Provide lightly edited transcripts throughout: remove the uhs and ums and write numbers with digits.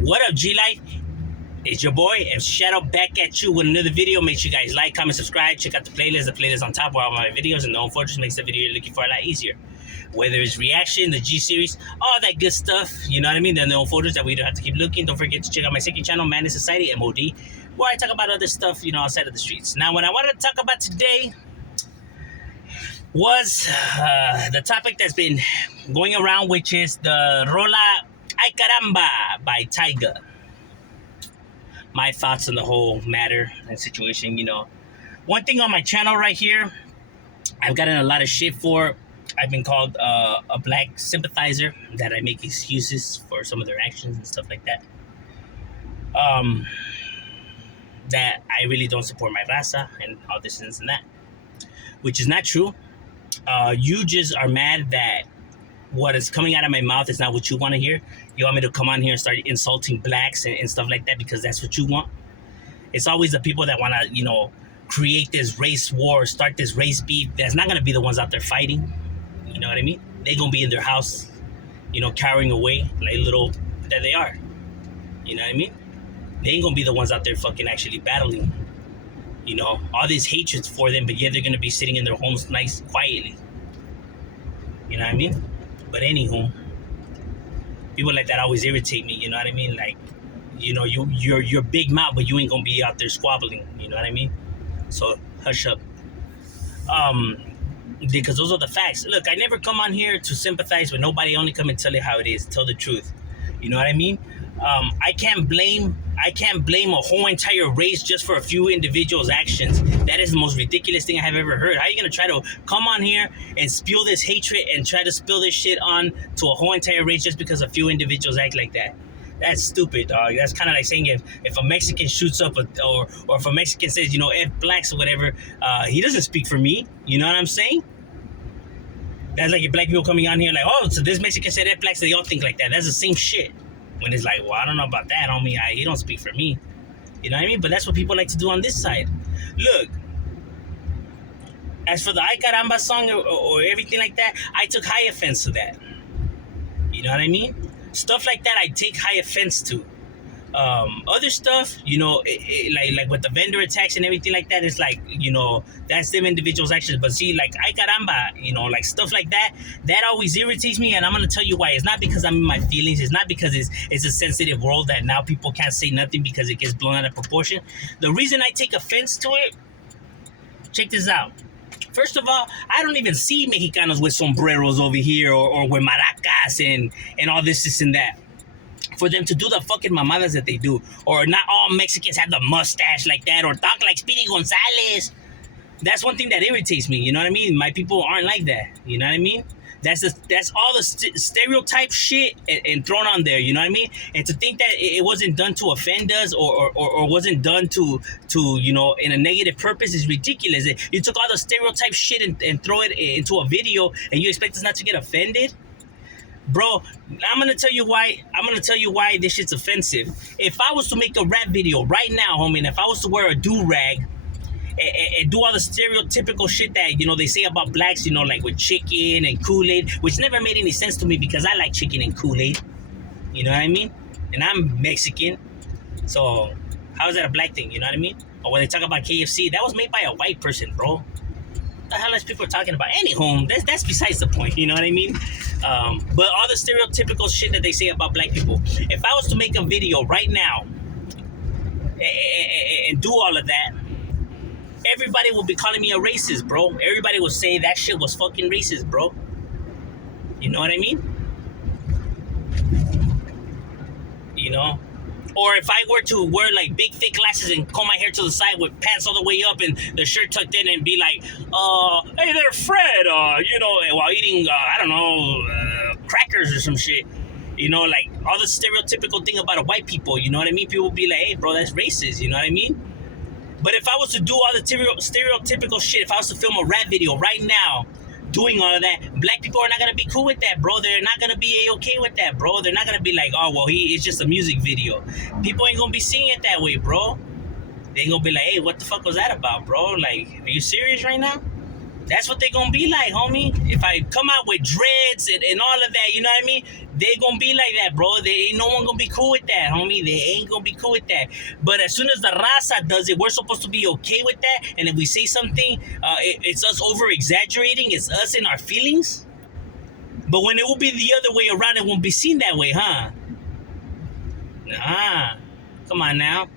What up, G Life? It's your boy, and Shadow back at you with another video. Make sure you guys like, comment, subscribe. Check out the playlist. The playlist on top of all my videos, and the home fortress makes the video you're looking for a lot easier. Whether it's reaction, the G series, all that good stuff, you know what I mean? Then the home fortress that we don't have to keep looking. Don't forget to check out my second channel, Man in Society, M.O.D, where I talk about other stuff, outside of the streets. Now, what I wanted to talk about today was the topic that's been going around, which is the Rola Ay Caramba by Tyga. My thoughts on the whole matter and situation, One thing on my channel right here, I've gotten a lot of shit for. I've been called a black sympathizer, that I make excuses for some of their actions and stuff like that. That I really don't support my raza and all this and that, which is not true. You just are mad that what is coming out of my mouth is not what you want to hear. You want me to come on here and start insulting blacks and stuff like that because that's what you want. It's always the people that want to, create this race war, start this race beef. That's not going to be the ones out there fighting. You know what I mean? They're going to be in their house, cowering away like little that they are. You know what I mean? They ain't going to be the ones out there fucking actually battling. All this hatred for them, but yet they're going to be sitting in their homes nice, quietly. You know what I mean? But anywho, people like that always irritate me, you know what I mean? Like, you're big mouth, but you ain't gonna be out there squabbling, you know what I mean? So hush up. Because those are the facts. Look, I never come on here to sympathize with nobody, only come and tell you how it is, tell the truth. You know what I mean? I can't blame a whole entire race just for a few individuals' actions. That is the most ridiculous thing I have ever heard. How are you gonna try to come on here and spew this hatred and try to spill this shit on to a whole entire race just because a few individuals act like that? That's stupid, dog. That's kind of like saying if a Mexican shoots up or if a Mexican says, F blacks or whatever, he doesn't speak for me. You know what I'm saying? That's like if black people coming on here like, oh, so this Mexican said F blacks, so they all think like that. That's the same shit. When it's like, well, I don't know about that, homie. He don't speak for me. You know what I mean? But that's what people like to do on this side. Look, as for the Ay Caramba song or everything like that, I took high offense to that. You know what I mean? Stuff like that, I take high offense to. Other stuff, like with the vendor attacks and everything like that, it's like, that's them individuals' actions. But see, like Ay Caramba, like stuff like that, that always irritates me, and I'm gonna tell you why. It's not because I'm in my feelings. It's not because it's a sensitive world that now people can't say nothing because it gets blown out of proportion. The reason I take offense to it, check this out. First of all, I don't even see Mexicanos with sombreros over here or with maracas and all this and that. For them to do the fucking mamadas that they do. Or not all Mexicans have the mustache like that or talk like Speedy Gonzalez. That's one thing that irritates me, you know what I mean? My people aren't like that, you know what I mean? That's all the stereotype shit and thrown on there, you know what I mean? And to think that it wasn't done to offend us or wasn't done to in a negative purpose is ridiculous. You took all the stereotype shit and throw it into a video and you expect us not to get offended? Bro, I'm gonna tell you why this shit's offensive. If I was to make a rap video right now, homie, and if I was to wear a do-rag and do all the stereotypical shit that, they say about blacks, like with chicken and Kool-Aid, which never made any sense to me because I like chicken and Kool-Aid. You know what I mean? And I'm Mexican. So how is that a black thing? You know what I mean? Or when they talk about KFC, that was made by a white person, bro. What the hell is people talking about? Anyhow, that's besides the point, you know what I mean? But all the stereotypical shit that they say about black people, if I was to make a video right now and do all of that, everybody will be calling me a racist, bro. Everybody will say that shit was fucking racist, bro. You know what I mean? Or if I were to wear like big thick glasses and comb my hair to the side with pants all the way up and the shirt tucked in and be like, hey there, Fred, while eating, crackers or some shit, like all the stereotypical thing about a white people, you know what I mean? People would be like, hey, bro, that's racist, you know what I mean? But if I was to do all the stereotypical shit, if I was to film a rap video right now, doing all of that, black people are not gonna be cool with that, bro. They're not gonna be okay with that, bro. They're not gonna be like, oh, well, it's just a music video. People ain't gonna be seeing it that way, bro. They ain't gonna be like, hey, what the fuck was that about, bro? Like, are you serious right now? That's what they gonna be like, homie. If I come out with dreads and all of that, you know what I mean? They gonna be like that, bro. They ain't no one gonna be cool with that, homie. They ain't gonna be cool with that. But as soon as the raza does it, we're supposed to be okay with that. And if we say something, it's us over exaggerating. It's us in our feelings. But when it will be the other way around, it won't be seen that way, huh? Nah. Come on now.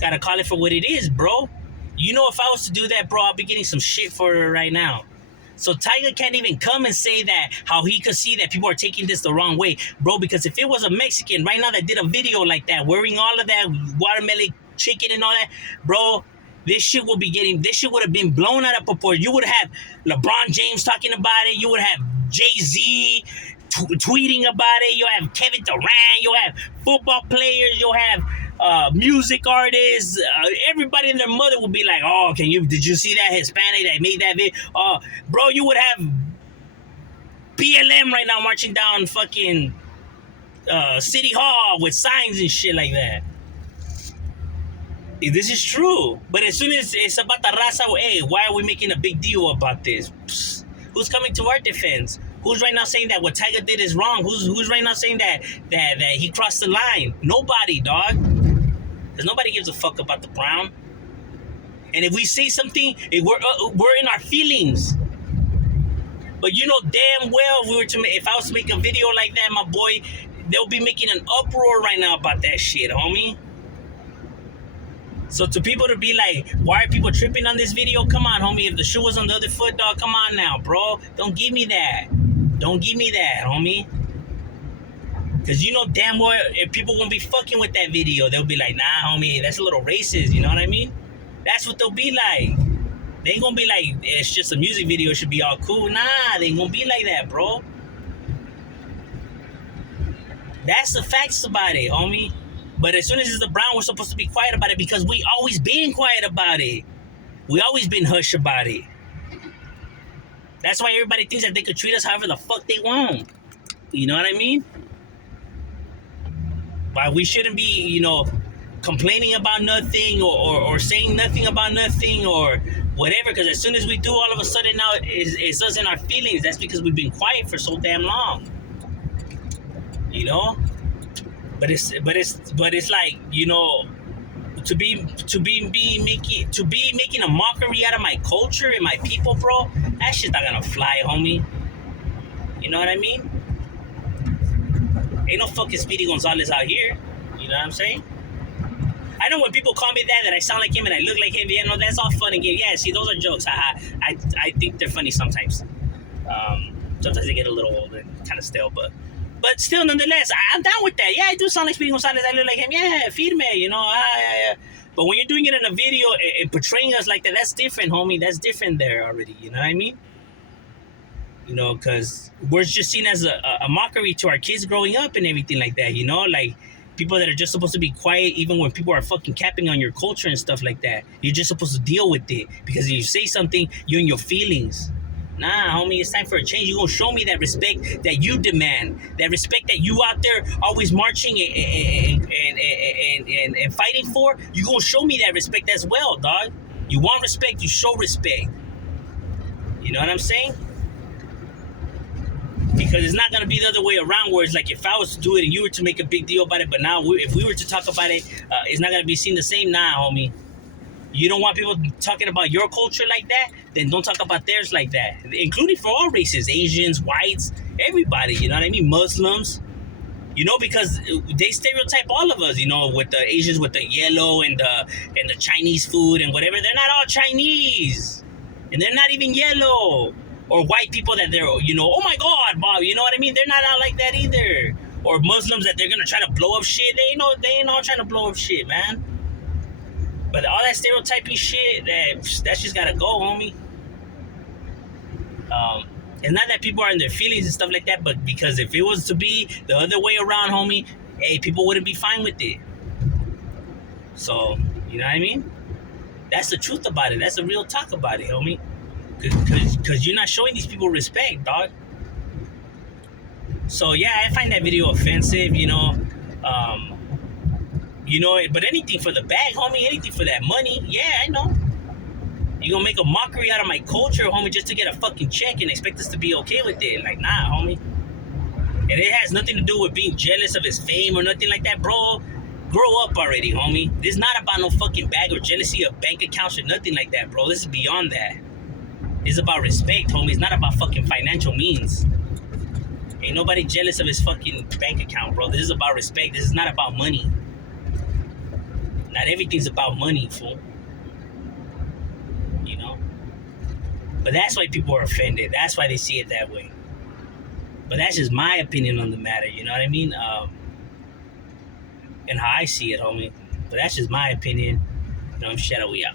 Gotta call it for what it is, bro. You know, if I was to do that, bro, I'll be getting some shit for it right now. So Tyga can't even come and say that, how he could see that people are taking this the wrong way, bro. Because if it was a Mexican right now that did a video like that, wearing all of that watermelon chicken and all that, bro, this shit would have been blown out of proportion. You would have LeBron James talking about it. You would have Jay-Z tweeting about it. You'll have Kevin Durant. You'll have football players. You'll have music artists. Everybody and their mother would be like, "Oh, did you see that Hispanic that made that video?" Bro, you would have BLM right now marching down fucking City Hall with signs and shit like that. This is true. But as soon as it's about the raza, hey, why are we making a big deal about this? Psst. Who's coming to our defense? Who's right now saying that what Tyga did is wrong? Who's right now saying that he crossed the line? Nobody, dog. Because nobody gives a fuck about the brown. And if we say something, we're in our feelings. But you know damn well if I was to make a video like that, my boy, they'll be making an uproar right now about that shit, homie. So to people to be like, why are people tripping on this video? Come on, homie. If the shoe was on the other foot, dog, come on now, bro. Don't give me that. Don't give me that, homie. Because you know damn well if people won't be fucking with that video, they'll be like, nah, homie, that's a little racist. You know what I mean? That's what they'll be like. They ain't gonna be like, it's just a music video, it should be all cool. Nah, they ain't gonna be like that, bro. That's the facts about it, homie. But as soon as it's the brown, we're supposed to be quiet about it because we always been quiet about it. We always been hush about it. That's why everybody thinks that they could treat us however the fuck they want. You know what I mean? Why we shouldn't be, you know, complaining about nothing or saying nothing about nothing or whatever. Because as soon as we do, all of a sudden now it's us in our feelings. That's because we've been quiet for so damn long. You know? But it's like, you know, to be making a mockery out of my culture and my people, bro. That shit's not gonna fly, homie. You know what I mean? Ain't no fucking Speedy Gonzalez out here. You know what I'm saying? I know when people call me that I sound like him and I look like him. Yeah, no, that's all fun and game. Yeah, see, those are jokes. I think they're funny sometimes. Sometimes they get a little old and kind of stale, but still, nonetheless, I'm down with that. Yeah, I do sound like Speedy Gonzalez. I look like him. Yeah, firme, you know. Yeah. But when you're doing it in a video and portraying us like that, that's different, homie. That's different there already. You know what I mean? You know, because we're just seen as a mockery to our kids growing up and everything like that, you know? Like, people that are just supposed to be quiet even when people are fucking capping on your culture and stuff like that. You're just supposed to deal with it. Because if you say something, you're in your feelings. Nah, homie, it's time for a change. You're going to show me that respect that you demand. That respect that you out there always marching and fighting for. You're going to show me that respect as well, dog. You want respect, you show respect. You know what I'm saying? Because it's not going to be the other way around where it's like if I was to do it and you were to make a big deal about it, but now if we were to talk about it, it's not going to be seen the same. Nah, homie. You don't want people talking about your culture like that? Then don't talk about theirs like that. Including for all races, Asians, whites, everybody, you know what I mean? Muslims. You know, because they stereotype all of us, you know, with the Asians with the yellow and the Chinese food and whatever. They're not all Chinese. And they're not even yellow. Or white people that they're, you know, oh my God, Bob, you know what I mean? They're not out like that either. Or Muslims that they're going to try to blow up shit. They ain't all trying to blow up shit, man. But all that stereotyping shit, that's just got to go, homie. It's not that people are in their feelings and stuff like that, but because if it was to be the other way around, homie, hey, people wouldn't be fine with it. So, you know what I mean? That's the truth about it. That's the real talk about it, homie. Because you're not showing these people respect, dog. So, yeah, I find that video offensive, you know. You know, but anything for the bag, homie, anything for that money, yeah, I know. You gonna make a mockery out of my culture, homie, just to get a fucking check and expect us to be okay with it? Like, nah, homie. And it has nothing to do with being jealous of his fame or nothing like that, bro. Grow up already, homie. This is not about no fucking bag or jealousy of bank accounts or nothing like that, bro. This is beyond that. It's about respect, homie. It's not about fucking financial means. Ain't nobody jealous of his fucking bank account, bro. This is about respect. This is not about money. Not everything's about money, fool. You know? But that's why people are offended. That's why they see it that way. But that's just my opinion on the matter, you know what I mean? And how I see it, homie. But that's just my opinion. Shadow, we out.